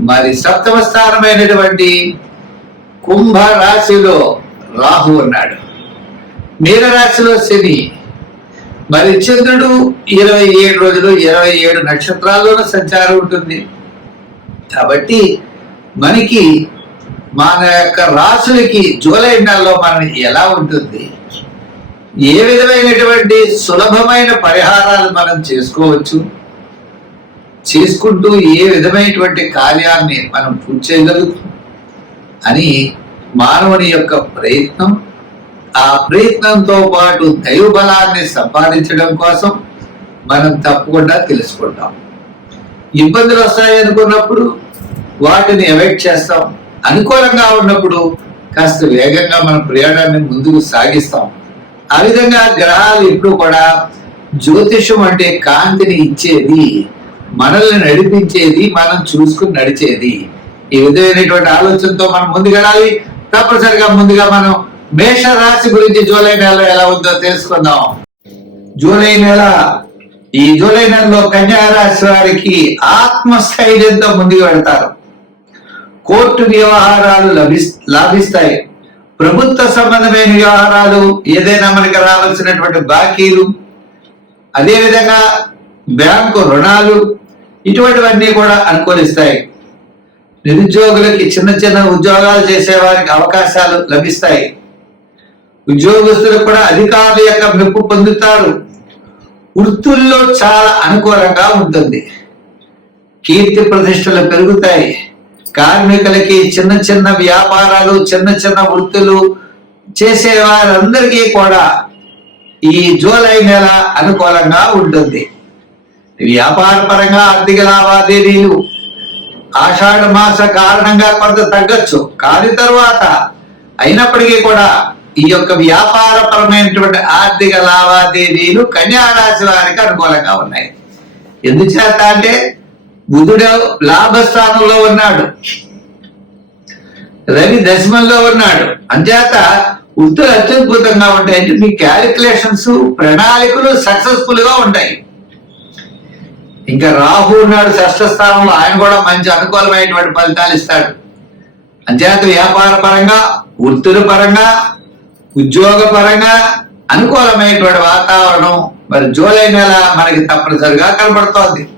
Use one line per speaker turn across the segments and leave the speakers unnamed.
మరి సప్తమ స్థానమైనటువంటి కుంభ రాశిలో రాహు ఉన్నాడు. మీనరాశిలో శని మరి చంద్రుడు ఇరవై ఏడు రోజులు ఇరవై ఏడు నక్షత్రాల్లోనూ సంచారం ఉంటుంది. కాబట్టి మనకి మన యొక్క రాసులకి జూలై నెలలో మన ఎలా ఉంటుంది? ఏ విధమైనటువంటి సులభమైన పరిహారాలు మనం చేసుకోవచ్చు? చేసుకుంటూ ఏ విధమైనటువంటి కార్యాన్ని మనం పూర్తి చేయగలుగుతాం? అని మానవుని యొక్క ప్రయత్నం ఆ ప్రయత్నంతో పాటు దైవ బలాన్ని సంపాదించడం కోసం మనం తప్పకుండా తెలుసుకుంటాం. ఇబ్బందులు వస్తాయి అనుకున్నప్పుడు వాటిని అవాయిడ్ చేస్తాం. అనుకూలంగా ఉన్నప్పుడు కాస్త వేగంగా మన ప్రయాణాన్ని ముందుకు సాగిస్తాం. ఆ విధంగా గ్రహాలు ఎప్పుడు కూడా జ్యోతిషం అంటే కాంతిని ఇచ్చేది మనల్ని నడిపించేది మనం చూసుకుని నడిచేది. ఈ విధమైనటువంటి ఆలోచనతో మనం ముందుకెళ్ళాలి తప్పనిసరిగా ముందుగా మనం మేష రాశి గురించి జూలై నెలలో ఎలా ఉందో తెలుసుకుందాం. జూలై నెల ఈ జూలై నెలలో కన్యా రాశి వారికి ఆత్మస్థైర్యంతో ముందుకు వెళ్తారు. కోర్టు వ్యవహారాలు లభి లాభిస్తాయి. ప్రభుత్వ సంబంధమైన వ్యవహారాలు ఏదైనా మనకి రావాల్సినటువంటి బాకీలు అదేవిధంగా బ్యాంకు రుణాలు ఇటువంటివన్నీ కూడా అనుకూలిస్తాయి. నిరుద్యోగులకి చిన్న చిన్న ఉద్యోగాలు చేసేవారికి అవకాశాలు లభిస్తాయి. ఉద్యోగస్తులు కూడా అధికారుల యొక్క మెప్పు పొందుతారు. వృత్తుల్లో చాలా అనుకూలంగా ఉంటుంది. కీర్తి ప్రతిష్టలు పెరుగుతాయి. కార్మికులకి చిన్న చిన్న వ్యాపారాలు చిన్న చిన్న వృత్తులు చేసే వారందరికీ కూడా ఈ జూలై నెల అనుకూలంగా ఉంటుంది. వ్యాపార పరంగా ఆర్థిక లావాదేవీలు ఆషాఢ మాస కారణంగా కొంత తగ్గచ్చు. కాని తరువాత అయినప్పటికీ కూడా ఈ యొక్క వ్యాపారపరమైనటువంటి ఆర్థిక లావాదేవీలు కన్యా రాశి వారికి అనుకూలంగా ఉన్నాయి. ఎందుచేత అంటే బుధుడు లాభస్థానంలో ఉన్నాడు. రవి దశమంలో ఉన్నాడు. అంచేత వృత్తులు అత్యద్భుతంగా ఉంటాయి. అంటే మీ క్యాలిక్యులేషన్స్ ప్రణాళికలు సక్సెస్ఫుల్గా ఉంటాయి. ఇంకా రాహు ఉన్నాడు షష్ఠ స్థానంలో ఆయన కూడా మంచి అనుకూలమైనటువంటి ఫలితాలు ఇస్తాడు. అంచేత వ్యాపార పరంగా వృత్తుల పరంగా ఉద్యోగ పరంగా అనుకూలమైనటువంటి వాతావరణం మరి జూలై నెల మనకి తప్పనిసరిగా కనబడుతోంది.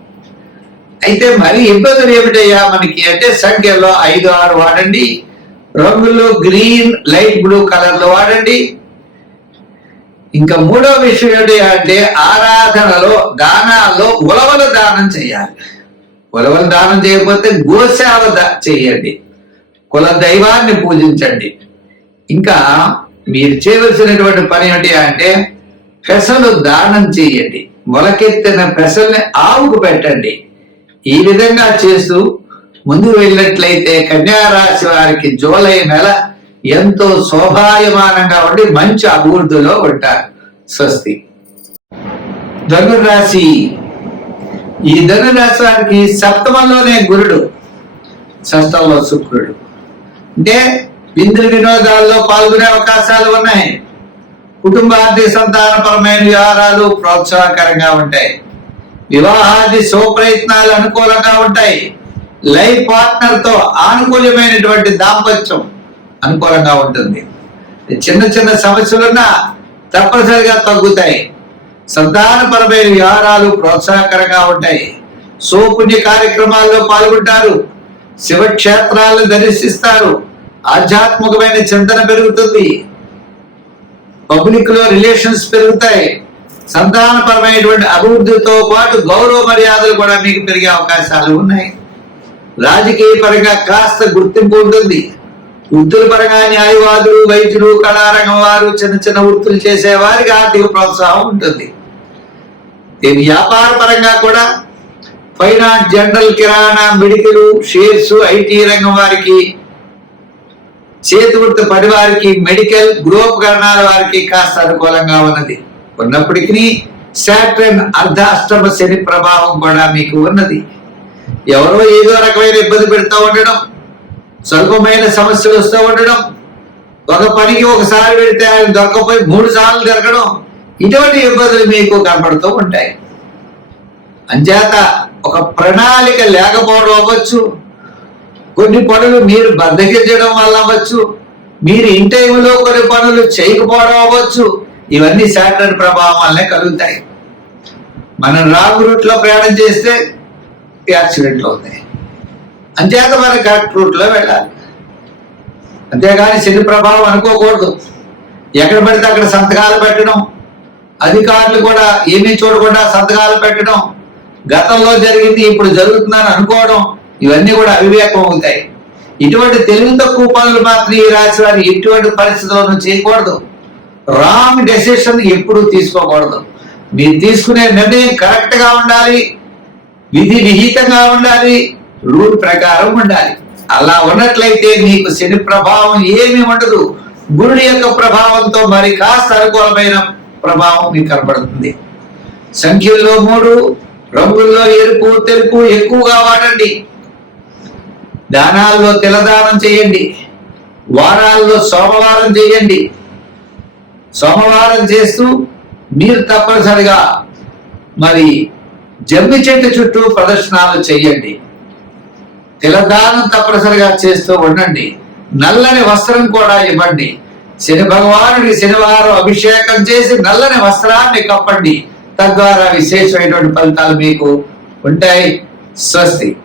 అయితే మరి ఇబ్బందులు ఏమిటయ్యా మనకి? అంటే సంఖ్యలో ఐదు ఆరు వాడండి. రంగుల్లో గ్రీన్ లైట్ బ్లూ కలర్లు వాడండి. ఇంకా మూడో విషయం ఏంటి అంటే ఆరాధనలో దానాల్లో ఉలవల దానం చేయాలి. ఉలవల దానం చేయకపోతే గోసేవ చేయండి. కుల దైవాన్ని పూజించండి. ఇంకా మీరు చేయవలసినటువంటి పని ఏంటి అంటే పెసలు దానం చేయండి. మొలకెత్తిన పెసల్ని ఆవుకు పెట్టండి. ఈ విధంగా చేస్తూ ముందు వెళ్ళినట్లయితే కన్యా రాశి వారికి జూలై నెల ఎంతో శోభాయమానంగా ఉండి మంచి అభివృద్ధిలో ఉంటారు. స్వస్తి. ధనురాశి ఈ ధనురాశి వారికి సప్తమంలోనే గురుడు షష్టంలో శుక్రుడు. అంటే విందు వినోదాల్లో పాల్గొనే అవకాశాలు ఉన్నాయి. కుటుంబార్థి సంతానపరమైన వ్యవహారాలు ప్రోత్సాహకరంగా ఉంటాయి. వివాహాది శుభప్రయత్నాలు అనుకూలంగా ఉంటాయి. లైఫ్ పార్ట్నర్తో ఆనుకూల్యమైనటువంటి దాంపత్యం అనుకూలంగా ఉంటుంది. చిన్న చిన్న సమస్యలున్నా తప్పనిసరిగా తగ్గుతాయి. సంతానపరమైన వ్యవహారాలు ప్రోత్సాహకరంగా ఉంటాయి. సోపుణ్య కార్యక్రమాల్లో పాల్గొంటారు. శివక్షేత్రాలను దర్శిస్తారు. ఆధ్యాత్మికమైన చింతన పెరుగుతుంది. పబ్లిక్లో రిలేషన్స్ పెరుగుతాయి. సంతానపరమైనటువంటి అభివృద్ధితో పాటు గౌరవ మర్యాదలు కూడా మీకు పెరిగే అవకాశాలు ఉన్నాయి. రాజకీయ పరంగా కాస్త గుర్తింపు ఉంటుంది. వృత్తుల పరంగా న్యాయవాదులు వైద్యులు కళారంగం వారు చిన్న చిన్న వృత్తులు చేసే వారికి ఆర్థిక ప్రోత్సాహం ఉంటుంది. దీని వ్యాపార పరంగా కూడా ఫైనాన్స్ జనరల్ కిరాణా మెడికల్ షేర్స్ ఐటీ రంగం వారికి చేతి వృత్తి పడి వారికి మెడికల్ గృహోపకరణాల వారికి కాస్త అనుకూలంగా ఉన్నది. ఉన్నప్పటికీ శాట్రన్ అర్ధ అష్టమ శని ప్రభావం కూడా మీకు ఉన్నది. ఎవరో ఏదో రకమైన ఇబ్బంది పెడతా ఉండడం స్వల్పమైన సమస్యలు వస్తూ ఉండడం. ఒక పనికి ఒకసారి పెడితే ఆయన దొరకపోయి మూడు సార్లు జరగడం ఇటువంటి ఇబ్బందులు మీకు కనపడుతూ ఉంటాయి. అంచేత ఒక ప్రణాళిక లేకపోవడం అవ్వచ్చు. కొన్ని పనులు మీరు బద్దగించడం వల్ల అవ్వచ్చు. మీరు ఇన్ టైంలో కొన్ని పనులు చేయకపోవడం అవ్వచ్చు. ఇవన్నీ సాటర్న్ ప్రభావం వల్లనే కలుగుతాయి. మనం రాంగ్ రూట్లో ప్రయాణం చేస్తే యాక్సిడెంట్లు అవుతాయి. అంచేత మనం కరెక్ట్ రూట్లో వెళ్ళాలి. అంతేగాని శని ప్రభావం అనుకోకూడదు. ఎక్కడ పడితే అక్కడ సంతకాలు పెట్టడం. అధికారులు కూడా ఏమీ చూడకుండా సంతకాలు పెట్టడం. గతంలో జరిగింది ఇప్పుడు జరుగుతుందని అనుకోవడం ఇవన్నీ కూడా అవివేకం అవుతాయి. ఇటువంటి తెలివి తక్కువ పనులు మాత్రం ఈ రాశి వారు ఎటువంటి పరిస్థితులను చేయకూడదు. రాంగ్ డెసిషన్ ఎప్పుడు తీసుకోకూడదు. మీరు తీసుకునే నిర్ణయం కరెక్ట్గా ఉండాలి. విధి విహితంగా ఉండాలి. రూల్ ప్రకారం ఉండాలి. అలా ఉన్నట్లయితే మీకు శని ప్రభావం ఏమి ఉండదు. గురుడి యొక్క ప్రభావంతో మరి కాస్త అనుకూలమైన ప్రభావం మీకు కనబడుతుంది సంఖ్యల్లో మూడు రంగుల్లో ఎరుపు తెలుపు ఎక్కువగా వాడండి. దానాల్లో తిలదానం చేయండి. వారాల్లో సోమవారం చేయండి. సోమవారం చేస్తూ మీరు తప్పనిసరిగా మరి జమ్మి చెట్టు చుట్టూ ప్రదర్శనలు చేయండి. తిలదానం తప్పనిసరిగా చేస్తూ ఉండండి. నల్లని వస్త్రం కూడా ఇవ్వండి. శని భగవానుడి శనివారం అభిషేకం చేసి నల్లని వస్త్రాన్ని కప్పండి. తద్వారా విశేషమైనటువంటి ఫలితాలు మీకు ఉంటాయి. స్వస్తి.